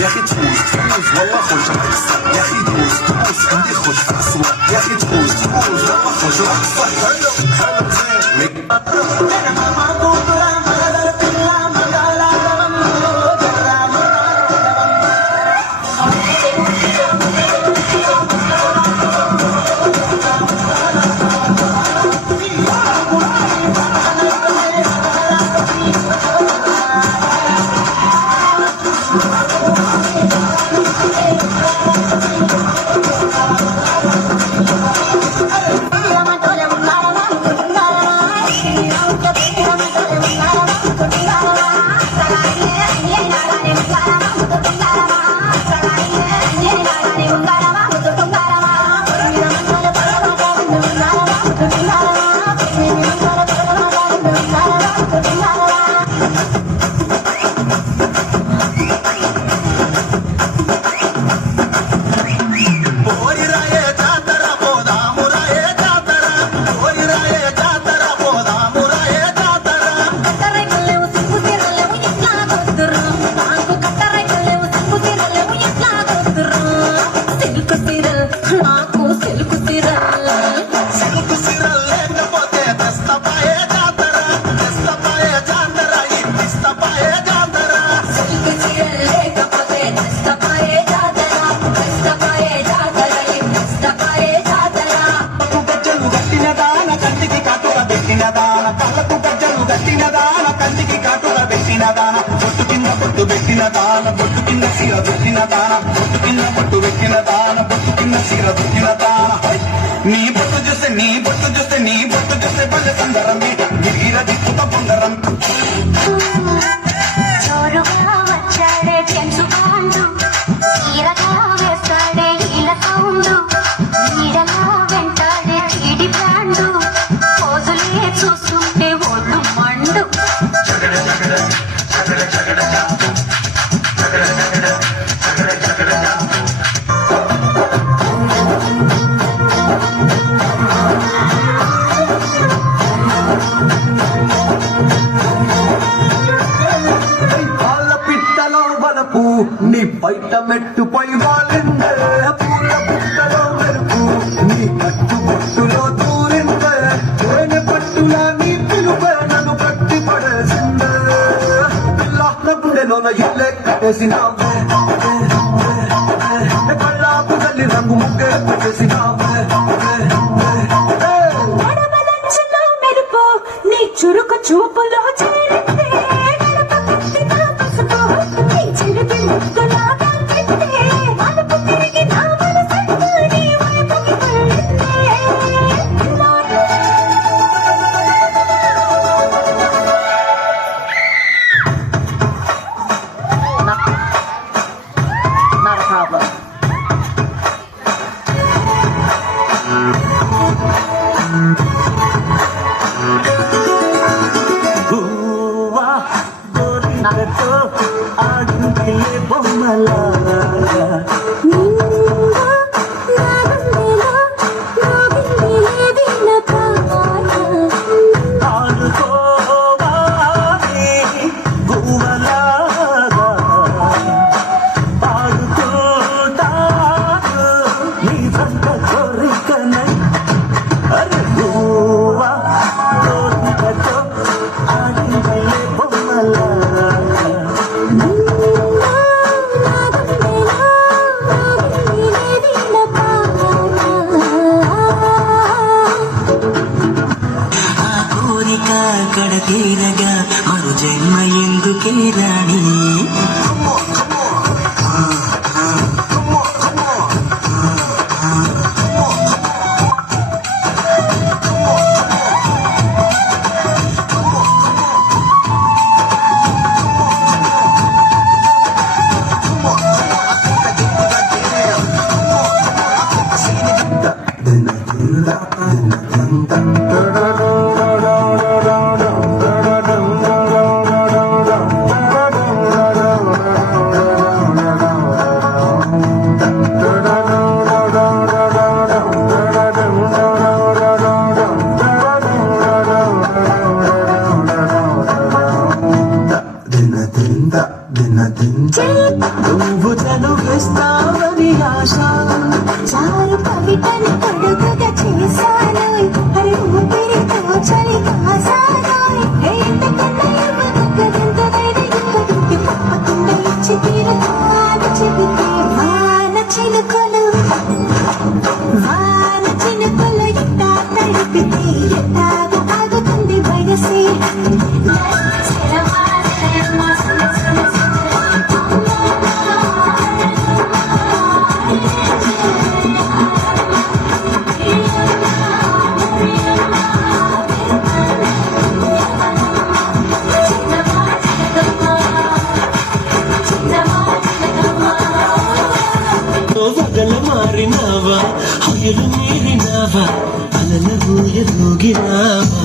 يا اخي تفوز والله خوش رقصة يا اخي دوز عندي خوش في الصوت يا اخي تفوز والله خوش رقصة حلو حلو زين బొట్టు కింద బొట్టు పెట్టిన దాన బొట్టు కింద సీర పెట్టిన దాన బొట్టు కింద బొట్టు పెట్టిన దాన బొట్టు కింద సీర పెట్టిన దాన నీ బొట్టు చూస్తే నీ బొట్టు చూస్తే నీ బొట్టు చూస్తే పల్లె సందరం గిరిగిర దిక్కుత బొందరం చూస్తుంటే ఒళ్ళు మండు పిట్టలో వలపు నీ బయట మెట్టుపై వాలిందే పూల పుట్టలో మెరుపు నీ కట్టు బొట్టులో దూరిందే తోనే పట్టులా నీ పిలుపే నన్ను కట్టి పడేసిందే పిల్ల గుండెలోన ఇల్లే కట్టేసినావే కళ్ళాపు తల్లి రంగు ముగ్గే పెట్టేసినావే మెరుపు నీ చురుకు చూపులో చేరిందే ఆడుంటే బొమ్మలాగా ఆడుకోవాలి గువ్వలాగా పాడుకుంటాను నీ జంట కోరికనై అరే గువ్వా కోరికతో ఆడుంటే బొమ్మలాగా తీరగా మరు జన్మ ఎందుకే రాణి దినదింద నువ్వు చనువిస్తావని ఆశ చారు పవిటని పొడుగుగా చేశాను అరే ఊపిరితో చలి కాసాను ఎంతకన్నా ఇవ్వదగ్గదంత ధైర్యంగా పప్పకుండా ఇచ్చి తీరుతాను చెబితే వాన చినుకులు ఇట్టా తడిపితే ఎట్టాగా ఆగుతుంది వయసే వగల మారినావా హొయలు మీరినావా అలల ఊయలూగినావా